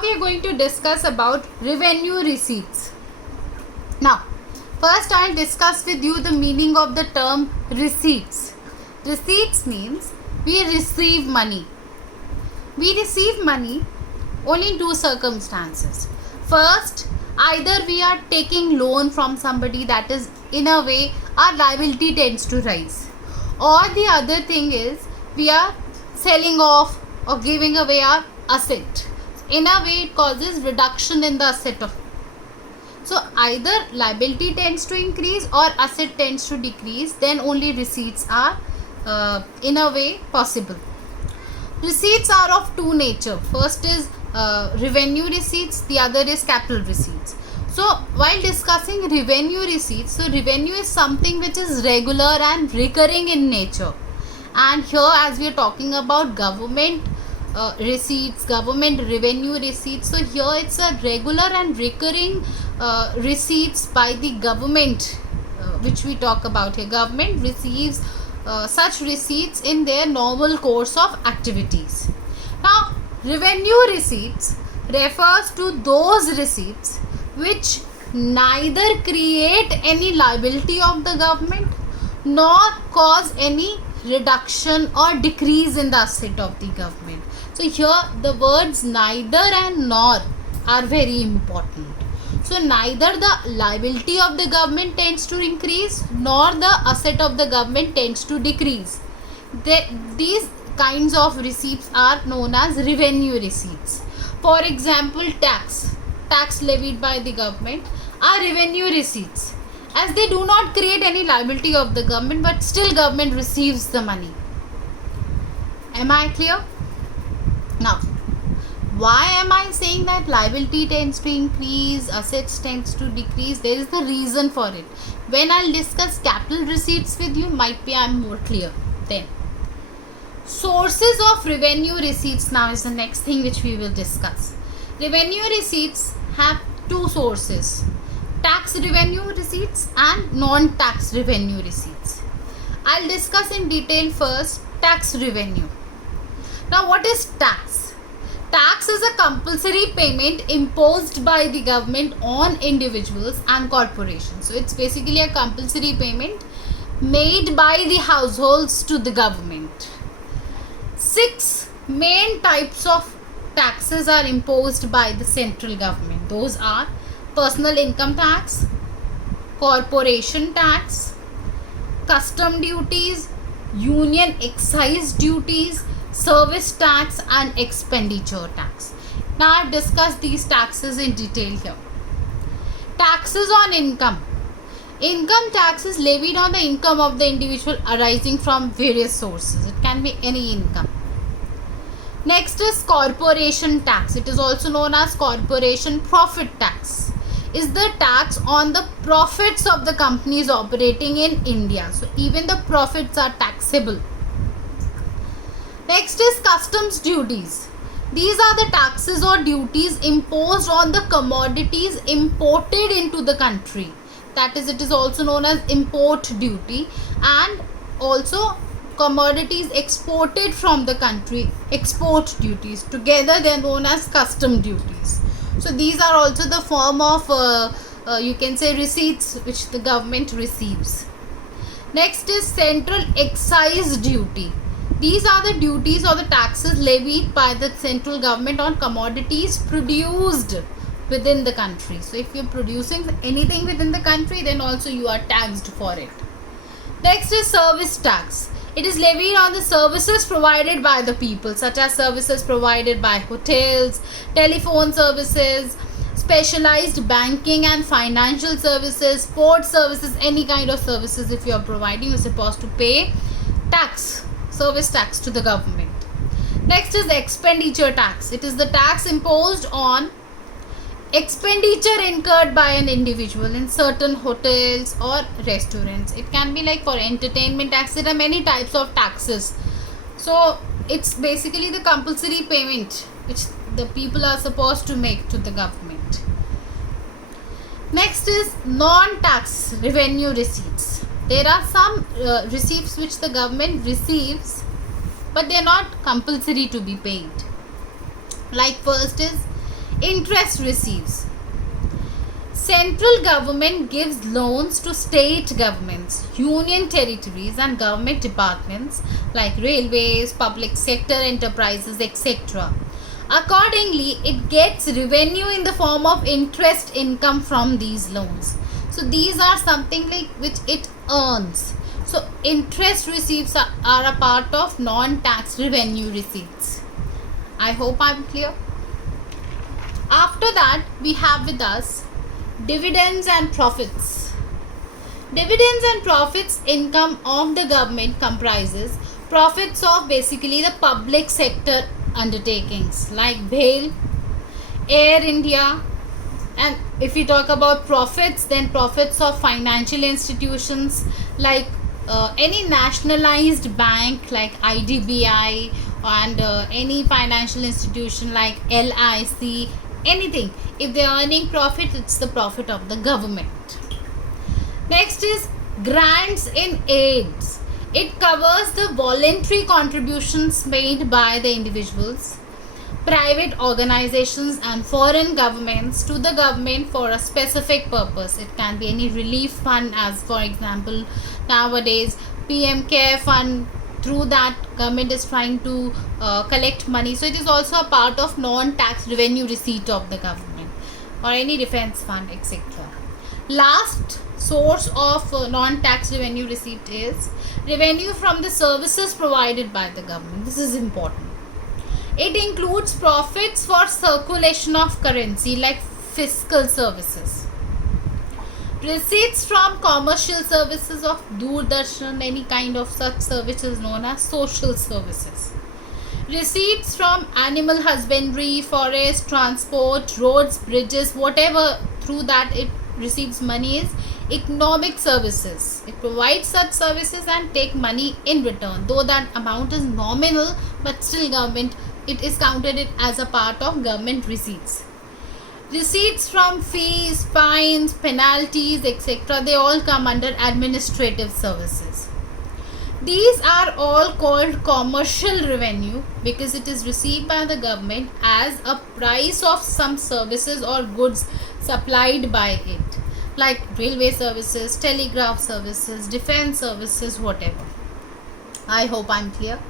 Now we are going to discuss about revenue receipts. Now, first I'll discuss with you the meaning of the term receipts. Receipts means we receive money. We receive money only in two circumstances. First, either we are taking loan from somebody, that is, in a way our liability tends to rise, or the other thing is we are selling off or giving away our asset. In a way it causes reduction in the asset of. So either liability tends to increase or asset tends to decrease, then only receipts are in a way possible. Receipts are of two nature. First is revenue receipts, the other is capital receipts. So while discussing revenue receipts, so revenue is something which is regular and recurring in nature, and here as we are talking about government receipts, government revenue receipts, so here it's a regular and recurring receipts by the government which we talk about here. Government receives such receipts in their normal course of activities. Now, revenue receipts refers to those receipts which neither create any liability of the government nor cause any reduction or decrease in the asset of the government. So here the words neither and nor are very important. So neither the liability of the government tends to increase nor the asset of the government tends to decrease. These kinds of receipts are known as revenue receipts. For example, tax levied by the government are revenue receipts, as they do not create any liability of the government, but still government receives the money. Am I clear? Now, why am I saying that liability tends to increase, assets tends to decrease? There is the reason for it. When I'll discuss capital receipts with you, might be I'm more clear then. Sources of revenue receipts now is the next thing which we will discuss. Revenue receipts have two sources: tax revenue receipts and non-tax revenue receipts. I'll discuss in detail first tax revenue. Now, what is tax? Tax is a compulsory payment imposed by the government on individuals and corporations. So it's basically a compulsory payment made by the households to the government. 6 main types of taxes are imposed by the central government. Those are personal income tax, corporation tax, custom duties, union excise duties, service tax and expenditure tax. Now I've discussed these taxes in detail here. Taxes on income. Income tax is levied on the income of the individual arising from various sources. It can be any income. Next is corporation tax. It is also known as corporation profit tax. Is the tax on the profits of the companies operating in India. So even the profits are taxable. Next is customs duties. These are the taxes or duties imposed on the commodities imported into the country. That is, it is also known as import duty, and also commodities exported from the country, export duties. Together they are known as custom duties. So these are also the form of you can say receipts which the government receives. Next is central excise duty. These are the duties or the taxes levied by the central government on commodities produced within the country. So if you're producing anything within the country, then also you are taxed for it. Next is service tax. It is levied on the services provided by the people, such as services provided by hotels, telephone services, specialized banking and financial services, port services, any kind of services. If you are providing, you're supposed to pay tax, service tax to the government. Next is expenditure tax. It is the tax imposed on expenditure incurred by an individual in certain hotels or restaurants. It can be like for entertainment tax. There are many types of taxes. So it's basically the compulsory payment which the people are supposed to make to the government. Next is non-tax revenue receipts. There are some receipts which the government receives, but they are not compulsory to be paid. Like first is Interest receipts. Central government gives loans to state governments, union territories and government departments like railways, public sector enterprises, etc. Accordingly, it gets revenue in the form of interest income from these loans. So these are something like which it earns. So interest receipts are a part of non-tax revenue receipts. I hope I'm clear. After that, we have with us dividends and profits. Dividends and profits income of the government comprises profits of basically the public sector undertakings like BHEL, Air India, and if we talk about profits, then profits of financial institutions like any nationalized bank like IDBI and any financial institution like LIC, anything. If they are earning profit, it's the profit of the government. Next is grants in aids. It covers the voluntary contributions made by the individuals, private organizations and foreign governments to the government for a specific purpose. It can be any relief fund, as for example nowadays PM Care Fund. Through that, government is trying to collect money. So it is also a part of non-tax revenue receipt of the government, or any defense fund, etc. Last source of non-tax revenue receipt is revenue from the services provided by the government. This is important. It includes profits for circulation of currency like fiscal services, receipts from commercial services of Doordarshan, any kind of such services known as social services, receipts from animal husbandry, forest, transport, roads, bridges, whatever through that it receives money is economic services. It provides such services and take money in return, though that amount is nominal, but still government, it is counted it as a part of government receipts. Receipts from fees, fines, penalties, etc. they all come under administrative services. These are all called commercial revenue because it is received by the government as a price of some services or goods supplied by it, like railway services, telegraph services, defense services, whatever. I hope I'm clear.